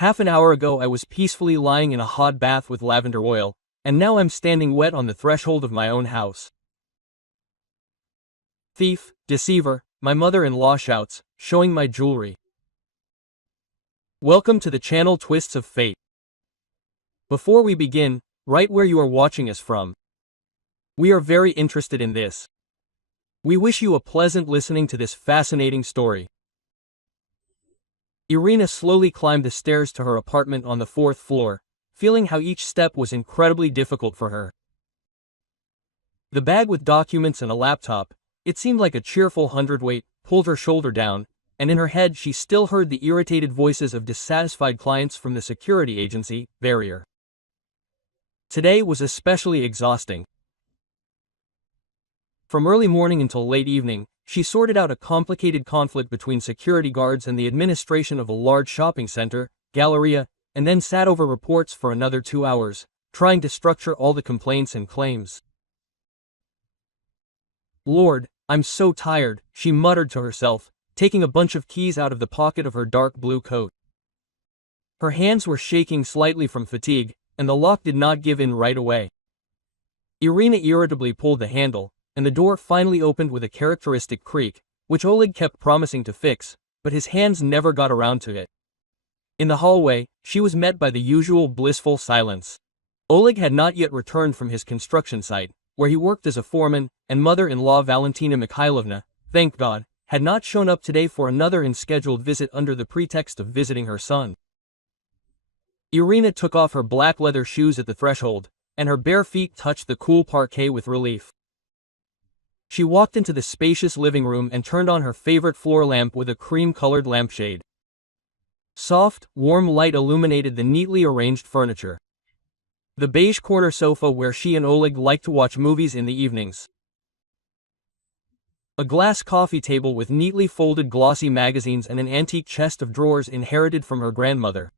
Half an hour ago I was peacefully lying in a hot bath with lavender oil, and now I'm standing wet on the threshold of my own house. Thief, deceiver, my mother-in-law shouts, showing my jewelry. Welcome to the channel Twists of Fate. Before we begin, write where you are watching us from. We are very interested in this. We wish you a pleasant listening to this fascinating story. Irina slowly climbed the stairs to her apartment on the 4th floor, feeling how each step was incredibly difficult for her. The bag with documents and a laptop, it seemed like a cheerful hundredweight, pulled her shoulder down, and in her head she still heard the irritated voices of dissatisfied clients from the security agency, Barrier. Today was especially exhausting. From early morning until late evening, she sorted out a complicated conflict between security guards and the administration of a large shopping center, Galleria, and then sat over reports for another 2 hours, trying to structure all the complaints and claims. Lord, I'm so tired, she muttered to herself, taking a bunch of keys out of the pocket of her dark blue coat. Her hands were shaking slightly from fatigue, and the lock did not give in right away. Irina irritably pulled the handle, and the door finally opened with a characteristic creak, which Oleg kept promising to fix, but his hands never got around to it. In the hallway, she was met by the usual blissful silence. Oleg had not yet returned from his construction site, where he worked as a foreman, and mother-in-law Valentina Mikhailovna, thank God, had not shown up today for another unscheduled visit under the pretext of visiting her son. Irina took off her black leather shoes at the threshold, and her bare feet touched the cool parquet with relief. She walked into the spacious living room and turned on her favorite floor lamp with a cream-colored lampshade. Soft, warm light illuminated the neatly arranged furniture. The beige corner sofa where she and Oleg liked to watch movies in the evenings. A glass coffee table with neatly folded glossy magazines and an antique chest of drawers inherited from her grandmother.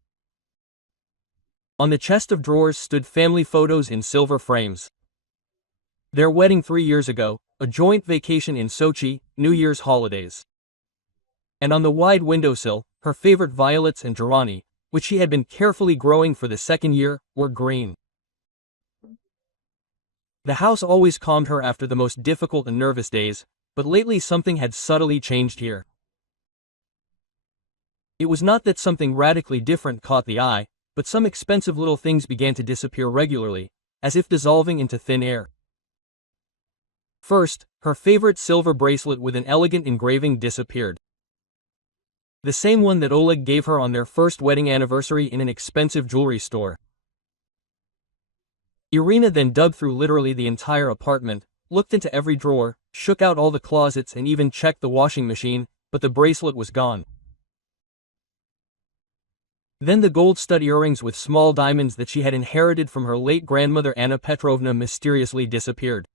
On the chest of drawers stood family photos in silver frames. Their wedding 3 years ago, a joint vacation in Sochi, New Year's holidays. And on the wide windowsill, her favorite violets and gerani, which she had been carefully growing for the 2nd year, were green. The house always calmed her after the most difficult and nervous days, but lately something had subtly changed here. It was not that something radically different caught the eye, but some expensive little things began to disappear regularly, as if dissolving into thin air. First, her favorite silver bracelet with an elegant engraving disappeared. The same one that Oleg gave her on their first wedding anniversary in an expensive jewelry store. Irina then dug through literally the entire apartment, looked into every drawer, shook out all the closets and even checked the washing machine, but the bracelet was gone. Then the gold stud earrings with small diamonds that she had inherited from her late grandmother Anna Petrovna mysteriously disappeared.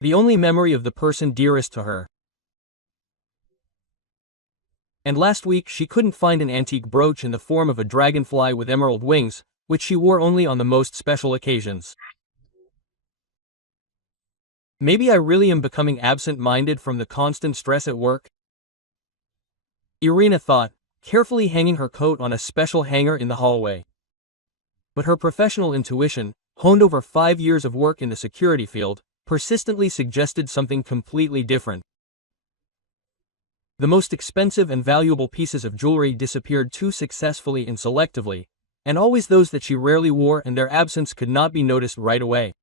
The only memory of the person dearest to her. And last week she couldn't find an antique brooch in the form of a dragonfly with emerald wings, which she wore only on the most special occasions. Maybe I really am becoming absent-minded from the constant stress at work? Irina thought, carefully hanging her coat on a special hanger in the hallway. But her professional intuition, honed over 5 years of work in the security field, persistently suggested something completely different. The most expensive and valuable pieces of jewelry disappeared too successfully and selectively, and always those that she rarely wore, and their absence could not be noticed right away.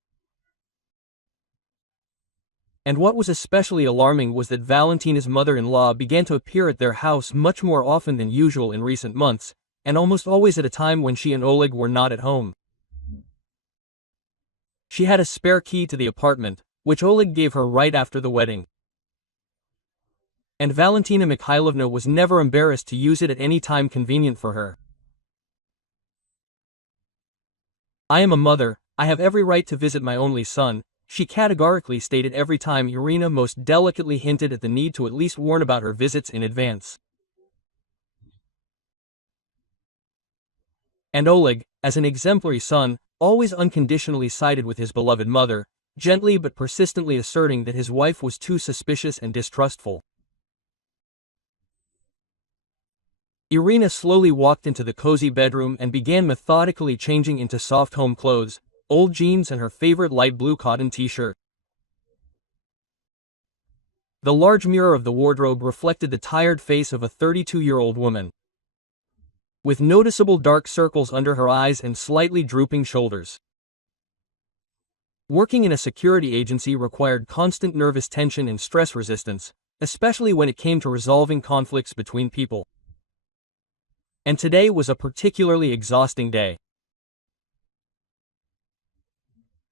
And what was especially alarming was that Valentina's mother-in-law began to appear at their house much more often than usual in recent months, and almost always at a time when she and Oleg were not at home. She had a spare key to the apartment, which Oleg gave her right after the wedding. And Valentina Mikhailovna was never embarrassed to use it at any time convenient for her. I am a mother, I have every right to visit my only son, she categorically stated every time Irina most delicately hinted at the need to at least warn about her visits in advance. And Oleg, as an exemplary son, always unconditionally sided with his beloved mother, gently but persistently asserting that his wife was too suspicious and distrustful. Irina slowly walked into the cozy bedroom and began methodically changing into soft home clothes, old jeans and her favorite light blue cotton t-shirt. The large mirror of the wardrobe reflected the tired face of a 32-year-old woman, with noticeable dark circles under her eyes and slightly drooping shoulders. Working in a security agency required constant nervous tension and stress resistance, especially when it came to resolving conflicts between people. And today was a particularly exhausting day.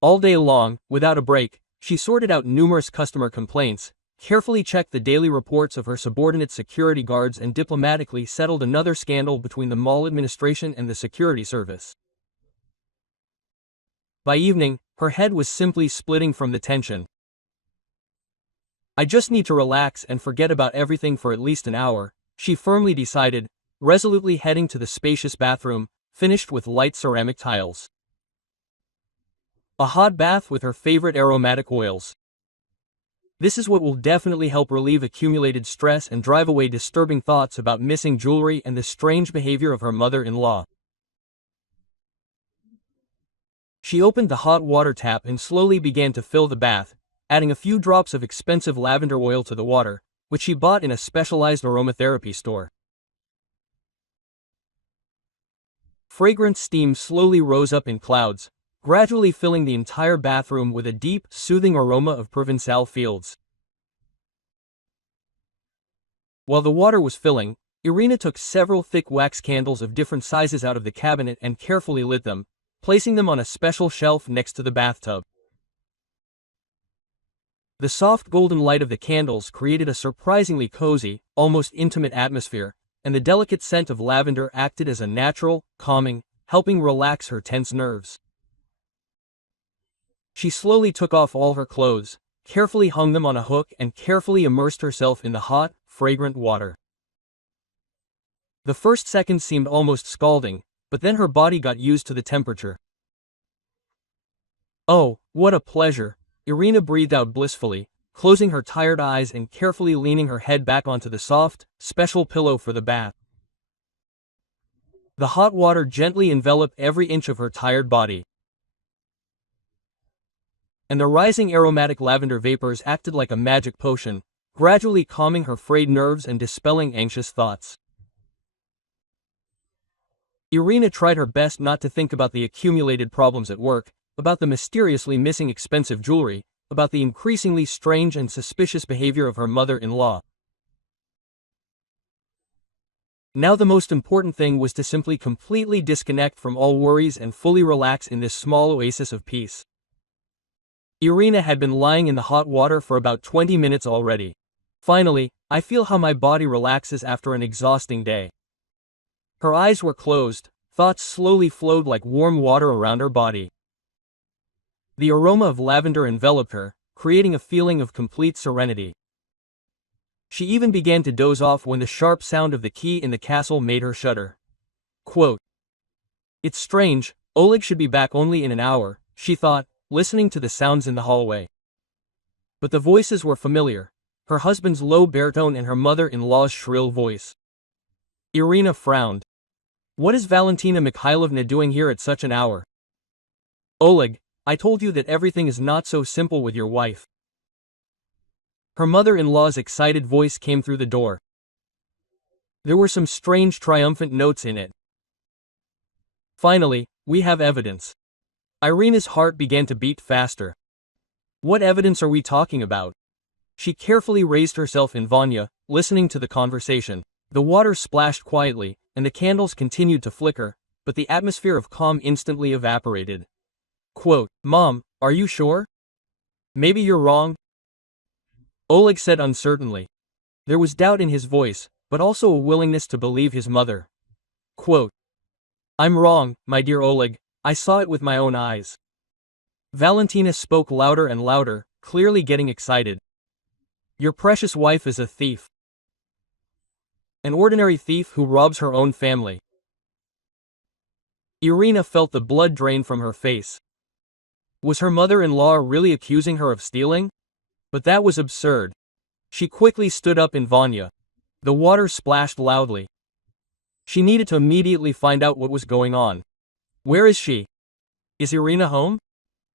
All day long, without a break, she sorted out numerous customer complaints, carefully checked the daily reports of her subordinate security guards and diplomatically settled another scandal between the mall administration and the security service. By evening, her head was simply splitting from the tension. "I just need to relax and forget about everything for at least an hour," she firmly decided, resolutely heading to the spacious bathroom, finished with light ceramic tiles. A hot bath with her favorite aromatic oils. This is what will definitely help relieve accumulated stress and drive away disturbing thoughts about missing jewelry and the strange behavior of her mother-in-law. She opened the hot water tap and slowly began to fill the bath, adding a few drops of expensive lavender oil to the water, which she bought in a specialized aromatherapy store. Fragrant steam slowly rose up in clouds, gradually filling the entire bathroom with a deep, soothing aroma of Provençal fields. While the water was filling, Irina took several thick wax candles of different sizes out of the cabinet and carefully lit them, placing them on a special shelf next to the bathtub. The soft golden light of the candles created a surprisingly cozy, almost intimate atmosphere, and the delicate scent of lavender acted as a natural, calming, helping relax her tense nerves. She slowly took off all her clothes, carefully hung them on a hook and carefully immersed herself in the hot, fragrant water. The first seconds seemed almost scalding, but then her body got used to the temperature. "Oh, what a pleasure," Irina breathed out blissfully, closing her tired eyes and carefully leaning her head back onto the soft, special pillow for the bath. The hot water gently enveloped every inch of her tired body, and the rising aromatic lavender vapors acted like a magic potion, gradually calming her frayed nerves and dispelling anxious thoughts. Irina tried her best not to think about the accumulated problems at work, about the mysteriously missing expensive jewelry, about the increasingly strange and suspicious behavior of her mother-in-law. Now the most important thing was to simply completely disconnect from all worries and fully relax in this small oasis of peace. Irina had been lying in the hot water for about 20 minutes already. "Finally, I feel how my body relaxes after an exhausting day." Her eyes were closed, thoughts slowly flowed like warm water around her body. The aroma of lavender enveloped her, creating a feeling of complete serenity. She even began to doze off when the sharp sound of the key in the castle made her shudder. Quote, "It's strange, Oleg should be back only in an hour," she thought, listening to the sounds in the hallway. But the voices were familiar, her husband's low baritone and her mother-in-law's shrill voice. Irina frowned. "What is Valentina Mikhailovna doing here at such an hour?" "Oleg, I told you that everything is not so simple with your wife." Her mother-in-law's excited voice came through the door. There were some strange triumphant notes in it. "Finally, we have evidence." Irina's heart began to beat faster. "What evidence are we talking about?" She carefully raised herself in Vanya, listening to the conversation. The water splashed quietly, and the candles continued to flicker, but the atmosphere of calm instantly evaporated. Quote, "Mom, are you sure? Maybe you're wrong?" Oleg said uncertainly. There was doubt in his voice, but also a willingness to believe his mother. Quote, "I'm wrong, my dear Oleg, I saw it with my own eyes." Valentina spoke louder and louder, clearly getting excited. "Your precious wife is a thief. An ordinary thief who robs her own family." Irina felt the blood drain from her face. Was her mother-in-law really accusing her of stealing? But that was absurd. She quickly stood up in Vanya. The water splashed loudly. She needed to immediately find out what was going on. Where is she? Is Irina home?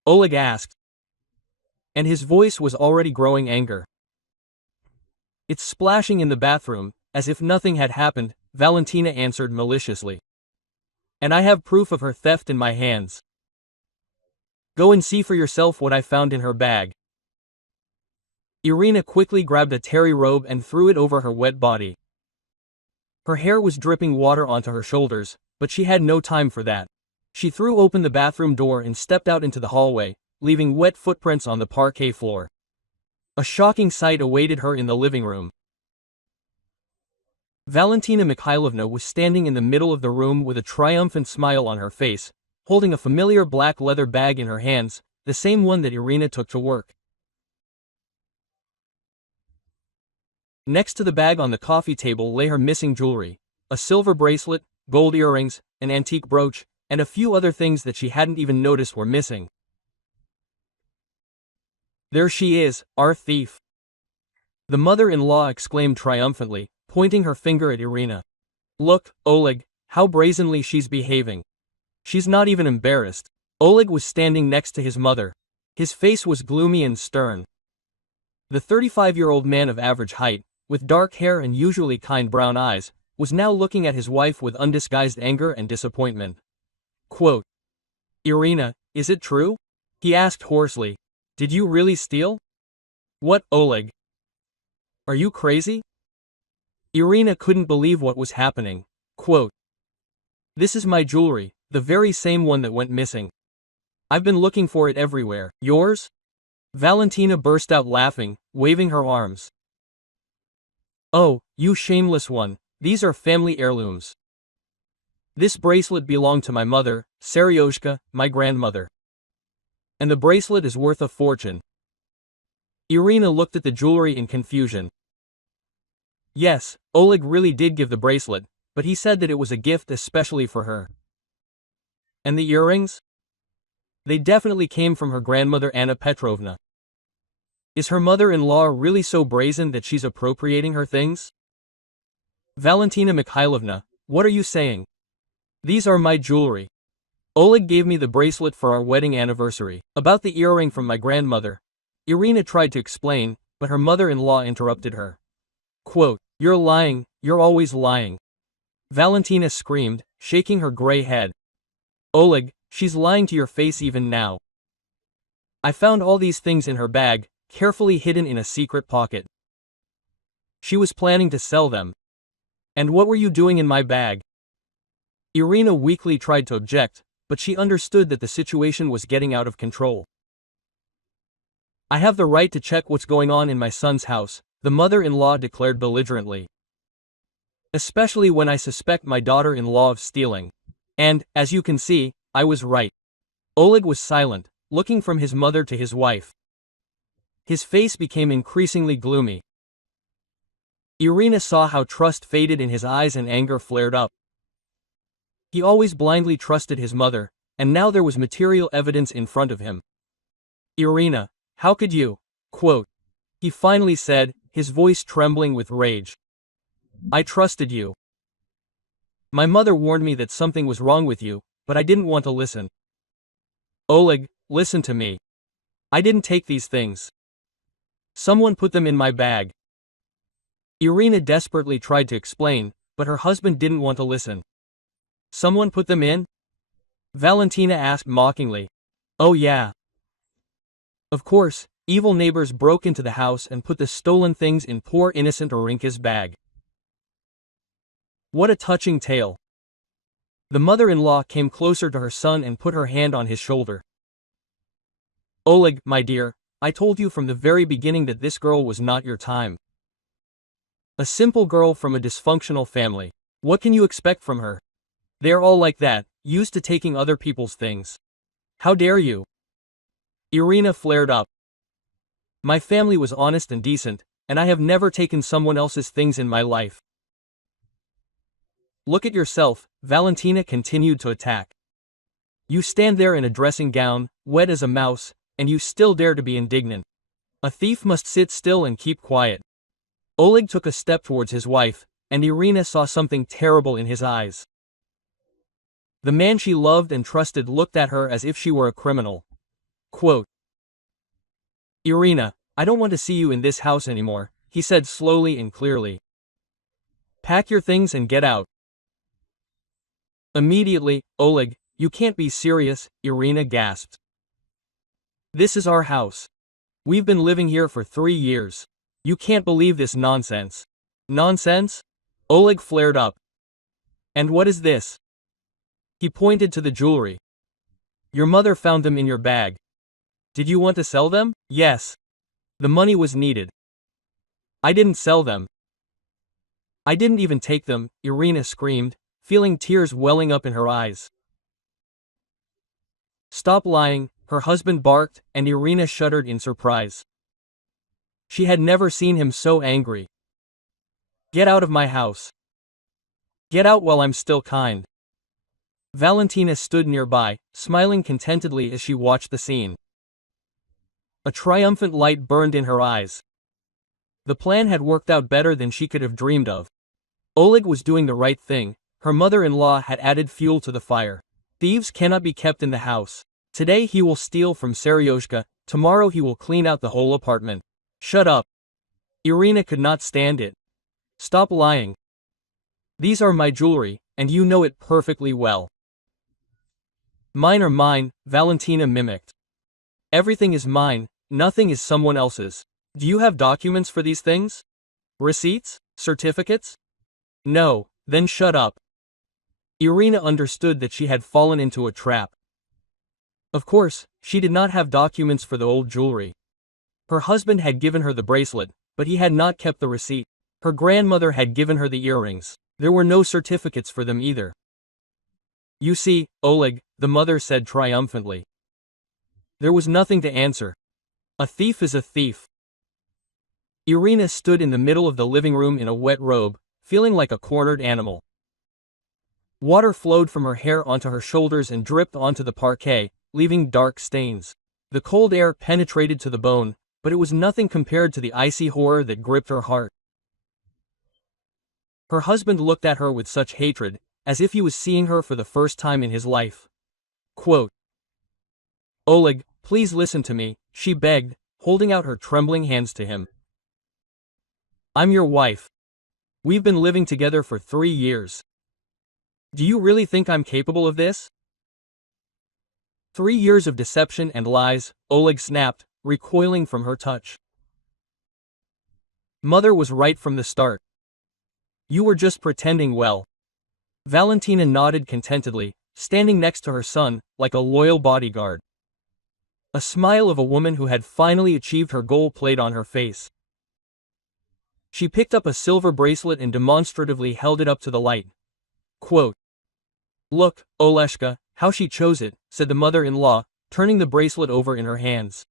Oleg asked. And his voice was already growing anger. It's splashing in the bathroom, as if nothing had happened, Valentina answered maliciously. And I have proof of her theft in my hands. Go and see for yourself what I found in her bag. Irina quickly grabbed a terry robe and threw it over her wet body. Her hair was dripping water onto her shoulders, but she had no time for that. She threw open the bathroom door and stepped out into the hallway, leaving wet footprints on the parquet floor. A shocking sight awaited her in the living room. Valentina Mikhailovna was standing in the middle of the room with a triumphant smile on her face, holding a familiar black leather bag in her hands, the same one that Irina took to work. Next to the bag on the coffee table lay her missing jewelry, a silver bracelet, gold earrings, an antique brooch, and a few other things that she hadn't even noticed were missing. There she is, our thief! The mother-in-law exclaimed triumphantly, pointing her finger at Irina. Look, Oleg, how brazenly she's behaving. She's not even embarrassed. Oleg was standing next to his mother. His face was gloomy and stern. The 35-year-old man of average height, with dark hair and usually kind brown eyes, was now looking at his wife with undisguised anger and disappointment. Quote, Irina, is it true? He asked hoarsely. Did you really steal? What, Oleg? Are you crazy? Irina couldn't believe what was happening. Quote, this is my jewelry, the very same one that went missing. I've been looking for it everywhere. Yours? Valentina burst out laughing, waving her arms. Oh, you shameless one, these are family heirlooms. This bracelet belonged to my mother, Seryoshka, my grandmother. And the bracelet is worth a fortune. Irina looked at the jewelry in confusion. Yes, Oleg really did give the bracelet, but he said that it was a gift especially for her. And the earrings? They definitely came from her grandmother Anna Petrovna. Is her mother-in-law really so brazen that she's appropriating her things? Valentina Mikhailovna, what are you saying? These are my jewelry. Oleg gave me the bracelet for our wedding anniversary. About the earring from my grandmother. Irina tried to explain, but her mother-in-law interrupted her. Quote, you're lying, you're always lying. Valentina screamed, shaking her gray head. Oleg, she's lying to your face even now. I found all these things in her bag, carefully hidden in a secret pocket. She was planning to sell them. And what were you doing in my bag? Irina weakly tried to object, but she understood that the situation was getting out of control. I have the right to check what's going on in my son's house, the mother-in-law declared belligerently. Especially when I suspect my daughter-in-law of stealing. And, as you can see, I was right. Oleg was silent, looking from his mother to his wife. His face became increasingly gloomy. Irina saw how trust faded in his eyes and anger flared up. He always blindly trusted his mother, and now there was material evidence in front of him. Irina, how could you? Quote, he finally said, his voice trembling with rage. I trusted you. My mother warned me that something was wrong with you, but I didn't want to listen. Oleg, listen to me. I didn't take these things. Someone put them in my bag. Irina desperately tried to explain, but her husband didn't want to listen. Someone put them in? Valentina asked mockingly. Oh yeah. Of course, evil neighbors broke into the house and put the stolen things in poor innocent Orinka's bag. What a touching tale. The mother-in-law came closer to her son and put her hand on his shoulder. Oleg, my dear, I told you from the very beginning that this girl was not your time. A simple girl from a dysfunctional family. What can you expect from her? They're all like that, used to taking other people's things. How dare you? Irina flared up. My family was honest and decent, and I have never taken someone else's things in my life. Look at yourself, Valentina continued to attack. You stand there in a dressing gown, wet as a mouse, and you still dare to be indignant. A thief must sit still and keep quiet. Oleg took a step towards his wife, and Irina saw something terrible in his eyes. The man she loved and trusted looked at her as if she were a criminal. Quote, "Irina, I don't want to see you in this house anymore," he said slowly and clearly. "Pack your things and get out." Immediately, "Oleg, you can't be serious," Irina gasped. "This is our house. We've been living here for 3 years. You can't believe this nonsense." "Nonsense?" Oleg flared up. "And what is this?" He pointed to the jewelry. "Your mother found them in your bag. Did you want to sell them?" "Yes. The money was needed." "I didn't sell them. I didn't even take them," Irina screamed, feeling tears welling up in her eyes. "Stop lying," her husband barked, and Irina shuddered in surprise. She had never seen him so angry. "Get out of my house. Get out while I'm still kind." Valentina stood nearby, smiling contentedly as she watched the scene. A triumphant light burned in her eyes. The plan had worked out better than she could have dreamed of. Oleg was doing the right thing. Her mother-in-law had added fuel to the fire. Thieves cannot be kept in the house. Today he will steal from Seryoshka, tomorrow he will clean out the whole apartment. "Shut up." Irina could not stand it. "Stop lying. These are my jewelry, and you know it perfectly well." "Mine are mine," Valentina mimicked. "Everything is mine, nothing is someone else's. Do you have documents for these things? Receipts? Certificates? No, then shut up." Irina understood that she had fallen into a trap. Of course, she did not have documents for the old jewelry. Her husband had given her the bracelet, but he had not kept the receipt. Her grandmother had given her the earrings. There were no certificates for them either. "You see, Oleg," the mother said triumphantly. There was nothing to answer. A thief is a thief. Irina stood in the middle of the living room in a wet robe, feeling like a cornered animal. Water flowed from her hair onto her shoulders and dripped onto the parquet, leaving dark stains. The cold air penetrated to the bone, but it was nothing compared to the icy horror that gripped her heart. Her husband looked at her with such hatred, as if he was seeing her for the first time in his life. Quote, "Oleg, please listen to me," she begged, holding out her trembling hands to him. "I'm your wife. We've been living together for 3 years. Do you really think I'm capable of this?" 3 years of deception and lies, Oleg snapped, recoiling from her touch. "Mother was right from the start. You were just pretending well." Valentina nodded contentedly, standing next to her son, like a loyal bodyguard. A smile of a woman who had finally achieved her goal played on her face. She picked up a silver bracelet and demonstratively held it up to the light. Quote, "Look, Oleshka, how she chose it," said the mother-in-law, turning the bracelet over in her hands.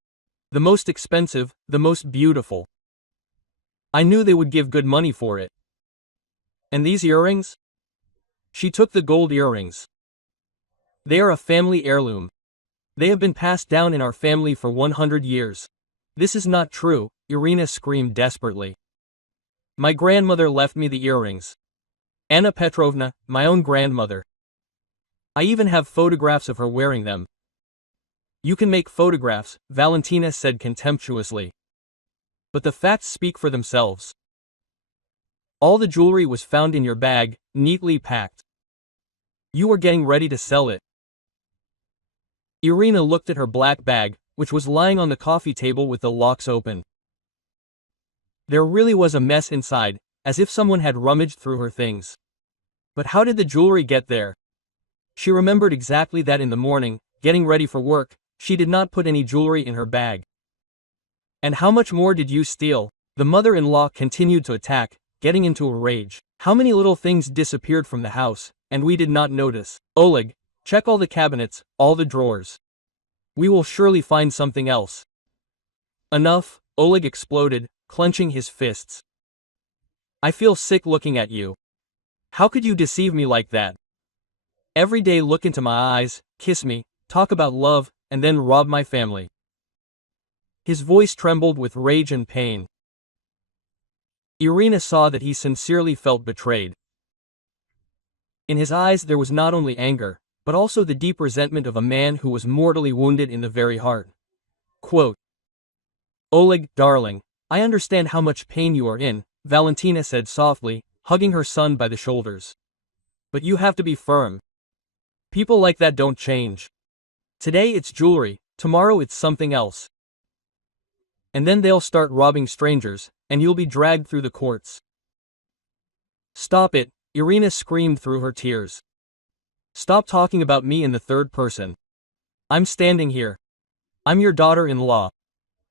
"The most expensive, the most beautiful. I knew they would give good money for it. And these earrings?" She took the gold earrings. "They are a family heirloom. They have been passed down in our family for 100 years. This is not true," Irina screamed desperately. "My grandmother left me the earrings. Anna Petrovna, my own grandmother. I even have photographs of her wearing them." "You can make photographs," Valentina said contemptuously. "But the facts speak for themselves. All the jewelry was found in your bag, neatly packed. You were getting ready to sell it." Irina looked at her black bag, which was lying on the coffee table with the locks open. There really was a mess inside, as if someone had rummaged through her things. But how did the jewelry get there? She remembered exactly that in the morning, getting ready for work, she did not put any jewelry in her bag. "And how much more did you steal?" The mother-in-law continued to attack, getting into a rage. "How many little things disappeared from the house, and we did not notice? Oleg, check all the cabinets, all the drawers. We will surely find something else." "Enough," Oleg exploded, clenching his fists. "I feel sick looking at you. How could you deceive me like that? Every day look into my eyes, kiss me, talk about love, and then rob my family." His voice trembled with rage and pain. Irina saw that he sincerely felt betrayed. In his eyes there was not only anger, but also the deep resentment of a man who was mortally wounded in the very heart. Quote, "Oleg, darling, I understand how much pain you are in," Valentina said softly, hugging her son by the shoulders. "But you have to be firm. People like that don't change. Today it's jewelry, tomorrow it's something else. And then they'll start robbing strangers, and you'll be dragged through the courts." "Stop it," Irina screamed through her tears. "Stop talking about me in the third person. I'm standing here. I'm your daughter-in-law.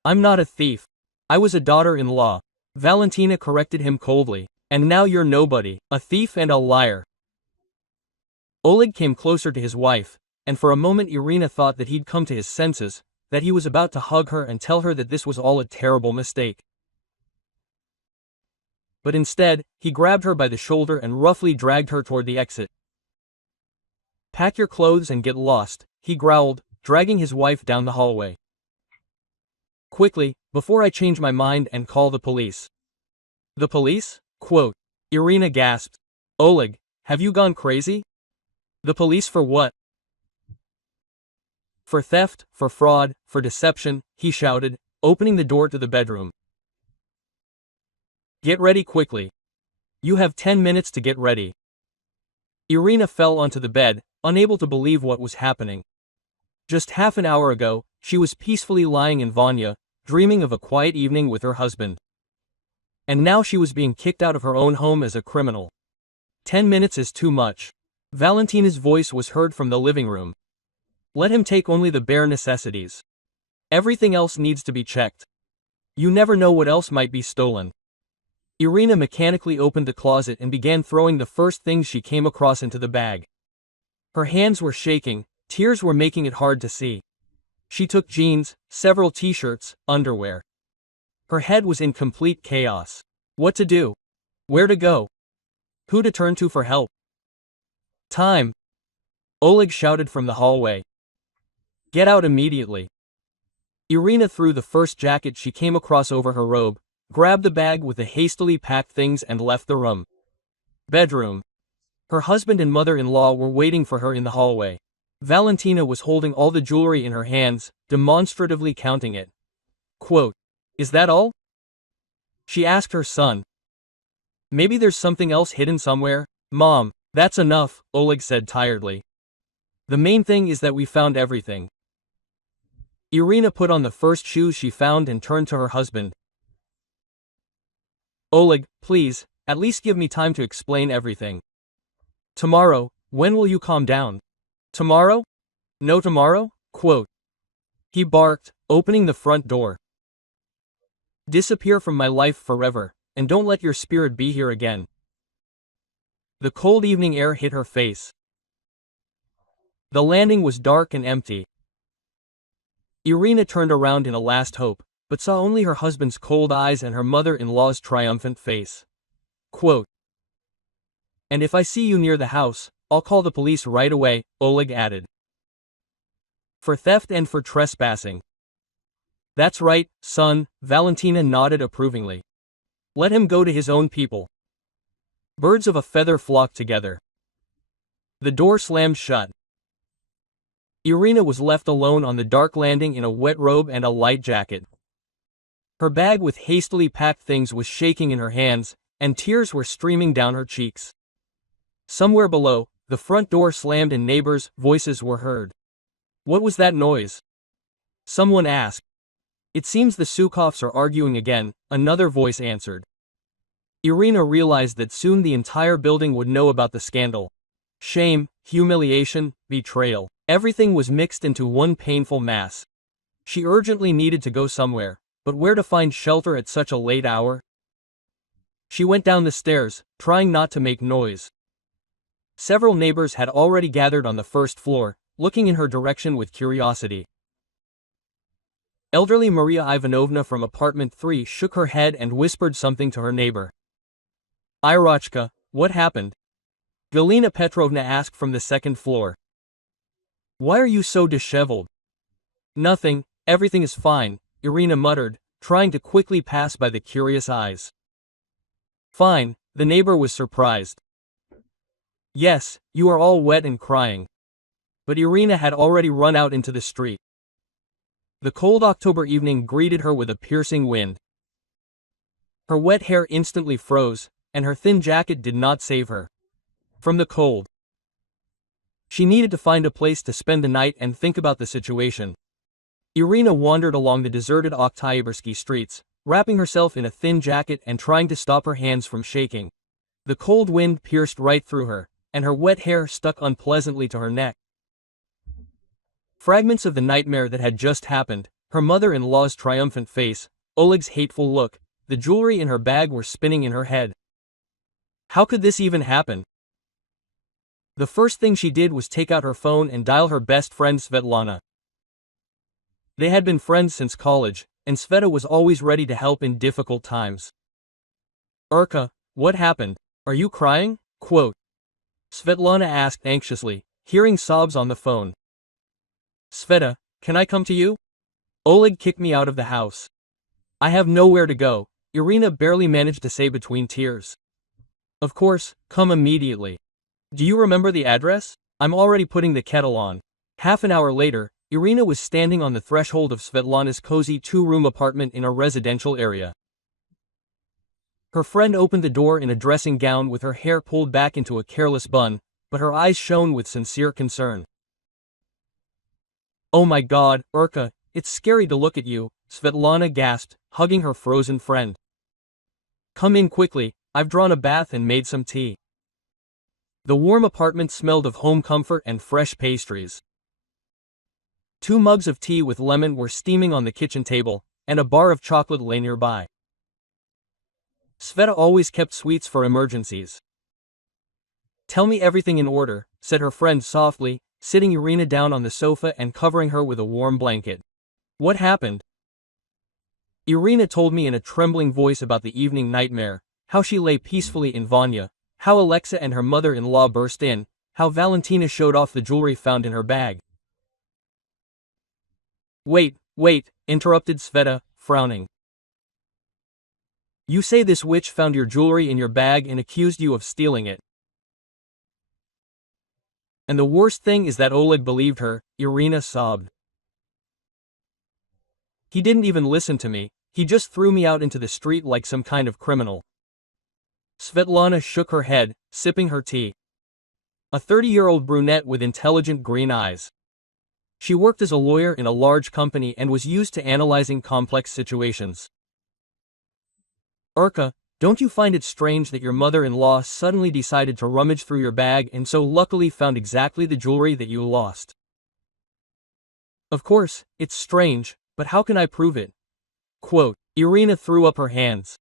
I'm not a thief. I was a daughter-in-law," Valentina corrected him coldly. "And now you're nobody, a thief and a liar." Oleg came closer to his wife, and for a moment Irina thought that he'd come to his senses, that he was about to hug her and tell her that this was all a terrible mistake. But instead, he grabbed her by the shoulder and roughly dragged her toward the exit. "Pack your clothes and get lost," he growled, dragging his wife down the hallway. "Quickly, before I change my mind and call the police." "The police?" Quote. Irina gasped. "Oleg, have you gone crazy? The police for what?" "For theft, for fraud, for deception," he shouted, opening the door to the bedroom. "Get ready quickly. You have 10 minutes to get ready." Irina fell onto the bed, unable to believe what was happening. Just half an hour ago, she was peacefully lying in Vanya, dreaming of a quiet evening with her husband. And now she was being kicked out of her own home as a criminal. 10 minutes is too much. Valentina's voice was heard from the living room. "Let him take only the bare necessities. Everything else needs to be checked. You never know what else might be stolen." Irina mechanically opened the closet and began throwing the first things she came across into the bag. Her hands were shaking, tears were making it hard to see. She took jeans, several t-shirts, underwear. Her head was in complete chaos. What to do? Where to go? Who to turn to for help? "Time!" Oleg shouted from the hallway. "Get out immediately." Irina threw the first jacket she came across over her robe, grabbed the bag with the hastily packed things and left the room. Bedroom. Her husband and mother-in-law were waiting for her in the hallway. Valentina was holding all the jewelry in her hands, demonstratively counting it. Quote, "Is that all?" she asked her son. "Maybe there's something else hidden somewhere." "Mom, that's enough," Oleg said tiredly. "The main thing is that we found everything." Irina put on the first shoes she found and turned to her husband. "Oleg, please, at least give me time to explain everything. Tomorrow, when will you calm down? Tomorrow? No tomorrow?" Quote. He barked, opening the front door. "Disappear from my life forever, and don't let your spirit be here again." The cold evening air hit her face. The landing was dark and empty. Irina turned around in a last hope, but saw only her husband's cold eyes and her mother-in-law's triumphant face. Quote, "And if I see you near the house, I'll call the police right away," Oleg added. "For theft and for trespassing." "That's right, son," Valentina nodded approvingly. "Let him go to his own people. Birds of a feather flock together." The door slammed shut. Irina was left alone on the dark landing in a wet robe and a light jacket. Her bag with hastily packed things was shaking in her hands, and tears were streaming down her cheeks. Somewhere below, the front door slammed and neighbors' voices were heard. "What was that noise?" someone asked. "It seems the Sukovs are arguing again," another voice answered. Irina realized that soon the entire building would know about the scandal. Shame, humiliation, betrayal. Everything was mixed into one painful mass. She urgently needed to go somewhere, but where to find shelter at such a late hour? She went down the stairs, trying not to make noise. Several neighbors had already gathered on the first floor, looking in her direction with curiosity. Elderly Maria Ivanovna from apartment 3 shook her head and whispered something to her neighbor. "Irochka, what happened?" Galina Petrovna asked from the second floor. "Why are you so disheveled?" "Nothing, everything is fine," Irina muttered, trying to quickly pass by the curious eyes. Fine, the neighbor was surprised. Yes, you are all wet and crying. But Irina had already run out into the street. The cold October evening greeted her with a piercing wind. Her wet hair instantly froze, and her thin jacket did not save her from the cold. She needed to find a place to spend the night and think about the situation. Irina wandered along the deserted Avtorski streets, wrapping herself in a thin jacket and trying to stop her hands from shaking. The cold wind pierced right through her, and her wet hair stuck unpleasantly to her neck. Fragments of the nightmare that had just happened, her mother-in-law's triumphant face, Oleg's hateful look, the jewelry in her bag were spinning in her head. How could this even happen? The first thing she did was take out her phone and dial her best friend Svetlana. They had been friends since college, and Sveta was always ready to help in difficult times. Urka, what happened? Are you crying? Quote. Svetlana asked anxiously, hearing sobs on the phone. Sveta, can I come to you? Oleg kicked me out of the house. I have nowhere to go, Irina barely managed to say between tears. Of course, come immediately. Do you remember the address? I'm already putting the kettle on. Half an hour later, Irina was standing on the threshold of Svetlana's cozy two-room apartment in a residential area. Her friend opened the door in a dressing gown with her hair pulled back into a careless bun, but her eyes shone with sincere concern. Oh my God, Urka, it's scary to look at you, Svetlana gasped, hugging her frozen friend. Come in quickly, I've drawn a bath and made some tea. The warm apartment smelled of home comfort and fresh pastries. 2 mugs of tea with lemon were steaming on the kitchen table, and a bar of chocolate lay nearby. Sveta always kept sweets for emergencies. Tell me everything in order, said her friend softly, sitting Irina down on the sofa and covering her with a warm blanket. What happened? Irina told me in a trembling voice about the evening nightmare, how she lay peacefully in Vanya, how Alexa and her mother-in-law burst in, how Valentina showed off the jewelry found in her bag. Wait, interrupted Sveta, frowning. You say this witch found your jewelry in your bag and accused you of stealing it. And the worst thing is that Oleg believed her, Irina sobbed. He didn't even listen to me, he just threw me out into the street like some kind of criminal. Svetlana shook her head, sipping her tea. A 30-year-old brunette with intelligent green eyes. She worked as a lawyer in a large company and was used to analyzing complex situations. Urka, don't you find it strange that your mother-in-law suddenly decided to rummage through your bag and so luckily found exactly the jewelry that you lost? Of course, it's strange, but how can I prove it? Quote, Irina threw up her hands.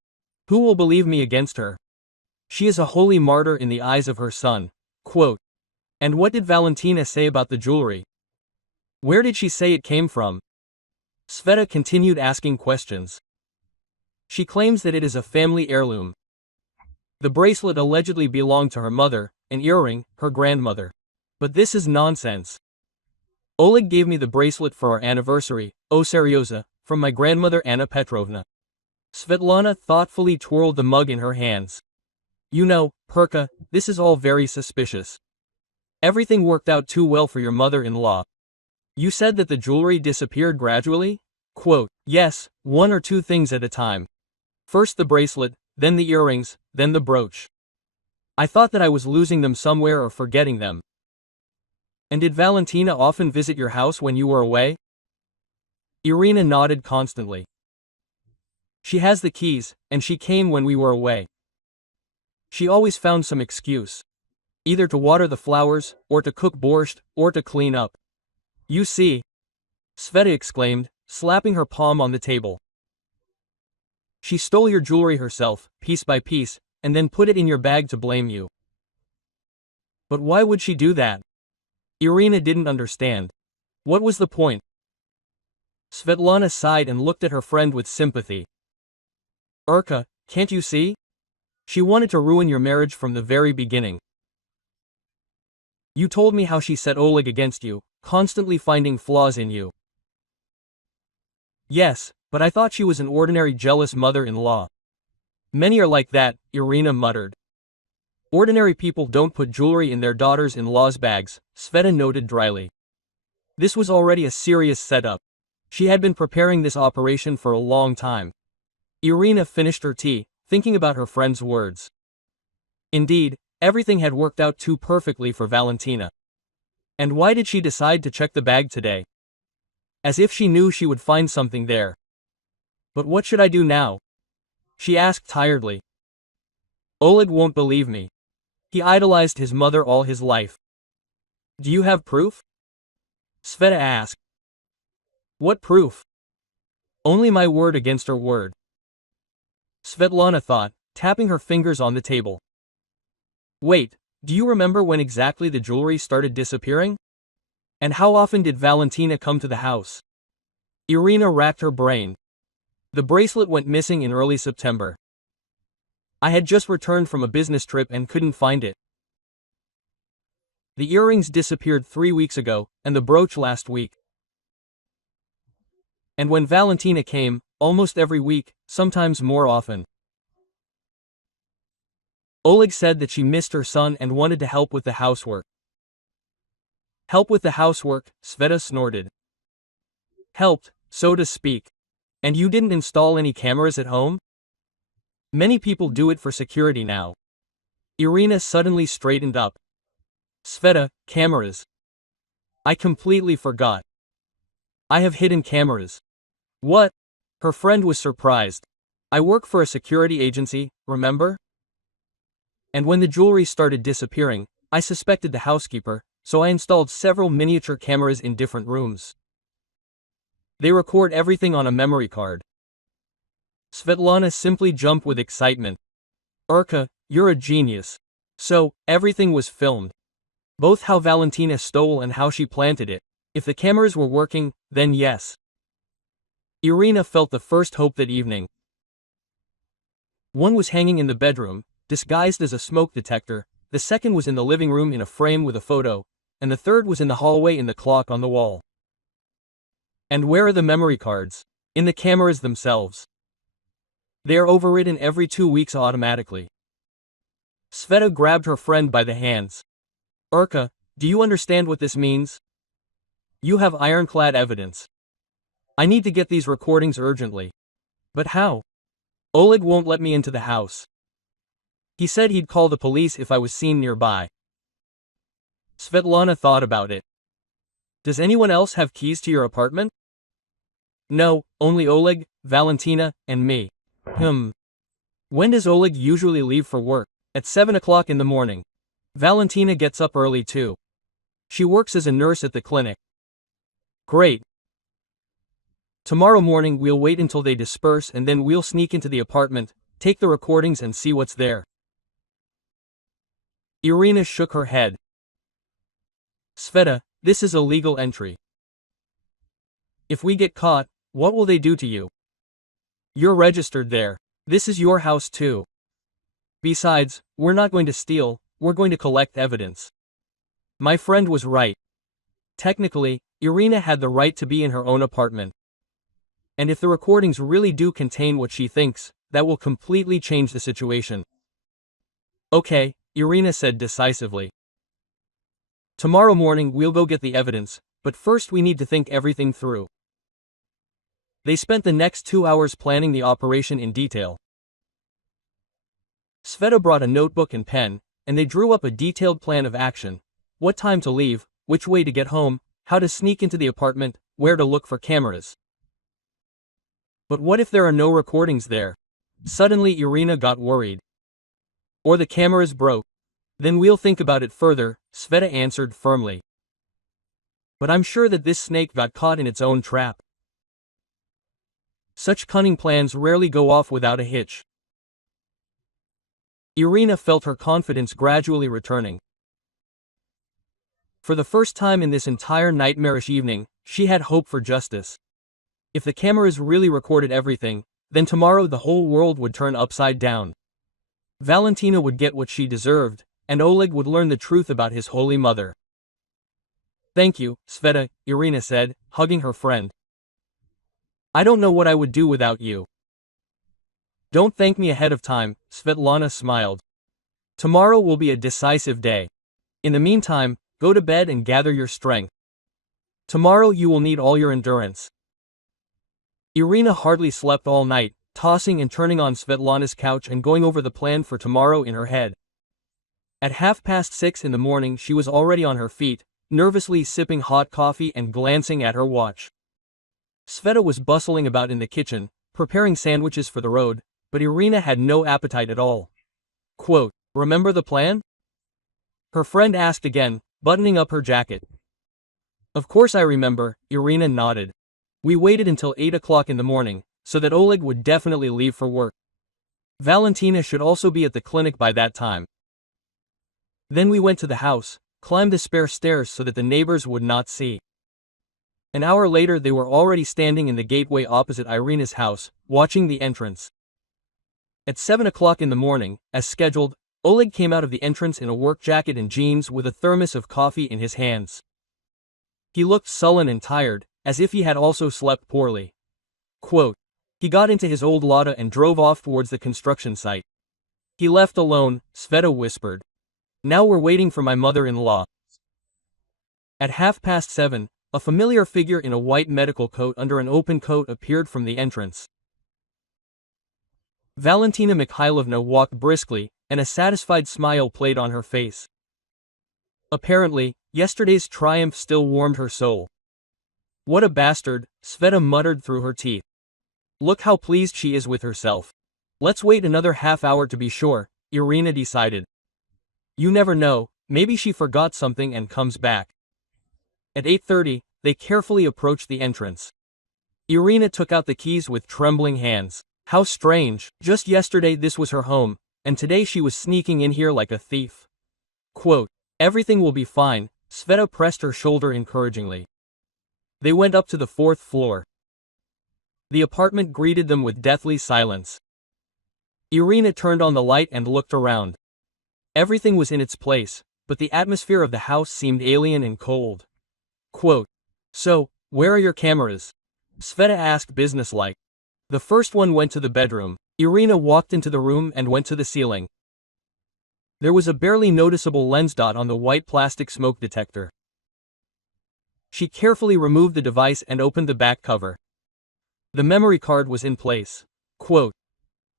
Who will believe me against her? She is a holy martyr in the eyes of her son. Quote. And what did Valentina say about the jewelry? Where did she say it came from? Sveta continued asking questions. She claims that it is a family heirloom. The bracelet allegedly belonged to her mother, an earring, her grandmother. But this is nonsense. Oleg gave me the bracelet for our anniversary, oh serioza, from my grandmother Anna Petrovna. Svetlana thoughtfully twirled the mug in her hands. You know, Perka, this is all very suspicious. Everything worked out too well for your mother-in-law. You said that the jewelry disappeared gradually? Quote, yes, 1 or 2 things at a time. First the bracelet, then the earrings, then the brooch. I thought that I was losing them somewhere or forgetting them. And did Valentina often visit your house when you were away? Irina nodded constantly. She has the keys, and she came when we were away. She always found some excuse. Either to water the flowers, or to cook borscht, or to clean up. You see, Sveta exclaimed, slapping her palm on the table. She stole your jewelry herself, piece by piece, and then put it in your bag to blame you. But why would she do that? Irina didn't understand. What was the point? Svetlana sighed and looked at her friend with sympathy. Urka, can't you see? She wanted to ruin your marriage from the very beginning. You told me how she set Oleg against you, constantly finding flaws in you. Yes, but I thought she was an ordinary jealous mother-in-law. Many are like that, Irina muttered. Ordinary people don't put jewelry in their daughters-in-law's bags, Sveta noted dryly. This was already a serious setup. She had been preparing this operation for a long time. Irina finished her tea, thinking about her friend's words. Indeed, everything had worked out too perfectly for Valentina. And why did she decide to check the bag today? As if she knew she would find something there. But what should I do now? She asked tiredly. Oleg won't believe me. He idolized his mother all his life. Do you have proof? Sveta asked. What proof? Only my word against her word. Svetlana thought, tapping her fingers on the table. Wait, do you remember when exactly the jewelry started disappearing? And how often did Valentina come to the house? Irina racked her brain. The bracelet went missing in early September. I had just returned from a business trip and couldn't find it. The earrings disappeared 3 weeks ago, and the brooch last week. And when Valentina came, almost every week, sometimes more often. Oleg said that she missed her son and wanted to help with the housework. Help with the housework, Sveta snorted. Helped, so to speak. And you didn't install any cameras at home? Many people do it for security now. Irina suddenly straightened up. Sveta, cameras. I completely forgot. I have hidden cameras. What? Her friend was surprised. I work for a security agency, remember? And when the jewelry started disappearing, I suspected the housekeeper, so I installed several miniature cameras in different rooms. They record everything on a memory card. Svetlana simply jumped with excitement. Urka, you're a genius. So, everything was filmed. Both how Valentina stole and how she planted it. If the cameras were working, then yes. Irina felt the first hope that evening. One was hanging in the bedroom, disguised as a smoke detector, the second was in the living room in a frame with a photo, and the third was in the hallway in the clock on the wall. And where are the memory cards? In the cameras themselves. They are overridden every 2 weeks automatically. Sveta grabbed her friend by the hands. Urka, do you understand what this means? You have ironclad evidence. I need to get these recordings urgently. But how? Oleg won't let me into the house. He said he'd call the police if I was seen nearby. Svetlana thought about it. Does anyone else have keys to your apartment? No, only Oleg, Valentina, and me. When does Oleg usually leave for work? At 7 o'clock in the morning. Valentina gets up early too. She works as a nurse at the clinic. Great. Tomorrow morning we'll wait until they disperse and then we'll sneak into the apartment, take the recordings and see what's there. Irina shook her head. Sveta, this is a legal entry. If we get caught, what will they do to you? You're registered there. This is your house too. Besides, we're not going to steal, we're going to collect evidence. My friend was right. Technically, Irina had the right to be in her own apartment. And if the recordings really do contain what she thinks, that will completely change the situation. Okay, Irina said decisively. Tomorrow morning we'll go get the evidence, but first we need to think everything through. They spent the next 2 hours planning the operation in detail. Sveta brought a notebook and pen, and they drew up a detailed plan of action. What time to leave, which way to get home, how to sneak into the apartment, where to look for cameras. But what if there are no recordings there? Suddenly Irina got worried. Or the cameras broke. Then we'll think about it further, Sveta answered firmly. But I'm sure that this snake got caught in its own trap. Such cunning plans rarely go off without a hitch. Irina felt her confidence gradually returning. For the first time in this entire nightmarish evening, she had hope for justice. If the cameras really recorded everything, then tomorrow the whole world would turn upside down. Valentina would get what she deserved, and Oleg would learn the truth about his holy mother. Thank you, Sveta, Irina said, hugging her friend. I don't know what I would do without you. Don't thank me ahead of time, Svetlana smiled. Tomorrow will be a decisive day. In the meantime, go to bed and gather your strength. Tomorrow you will need all your endurance. Irina hardly slept all night, tossing and turning on Svetlana's couch and going over the plan for tomorrow in her head. At 6:30 in the morning she was already on her feet, nervously sipping hot coffee and glancing at her watch. Sveta was bustling about in the kitchen, preparing sandwiches for the road, but Irina had no appetite at all. Quote, "Remember the plan?" her friend asked again, buttoning up her jacket. "Of course I remember," Irina nodded. "We waited until 8 o'clock in the morning, so that Oleg would definitely leave for work. Valentina should also be at the clinic by that time. Then we went to the house, climbed the spare stairs so that the neighbors would not see. An hour later they were already standing in the gateway opposite Irina's house, watching the entrance. At 7 o'clock in the morning, as scheduled, Oleg came out of the entrance in a work jacket and jeans with a thermos of coffee in his hands. He looked sullen and tired, as if he had also slept poorly. Quote, "He got into his old Lada and drove off towards the construction site. He left alone," Sveta whispered. "Now we're waiting for my mother-in-law." At 7:30, a familiar figure in a white medical coat under an open coat appeared from the entrance. Valentina Mikhailovna walked briskly, and a satisfied smile played on her face. Apparently, yesterday's triumph still warmed her soul. "What a bastard," Sveta muttered through her teeth. "Look how pleased she is with herself. Let's wait another half hour to be sure," Irina decided. "You never know, maybe she forgot something and comes back." At 8:30, they carefully approached the entrance. Irina took out the keys with trembling hands. How strange, just yesterday this was her home, and today she was sneaking in here like a thief. Quote, "Everything will be fine," Sveta pressed her shoulder encouragingly. They went up to the 4th floor. The apartment greeted them with deathly silence. Irina turned on the light and looked around. Everything was in its place, but the atmosphere of the house seemed alien and cold. Quote, "So, where are your cameras?" Sveta asked businesslike. The first one went to the bedroom. Irina walked into the room and went to the ceiling. There was a barely noticeable lens dot on the white plastic smoke detector. She carefully removed the device and opened the back cover. The memory card was in place. Quote,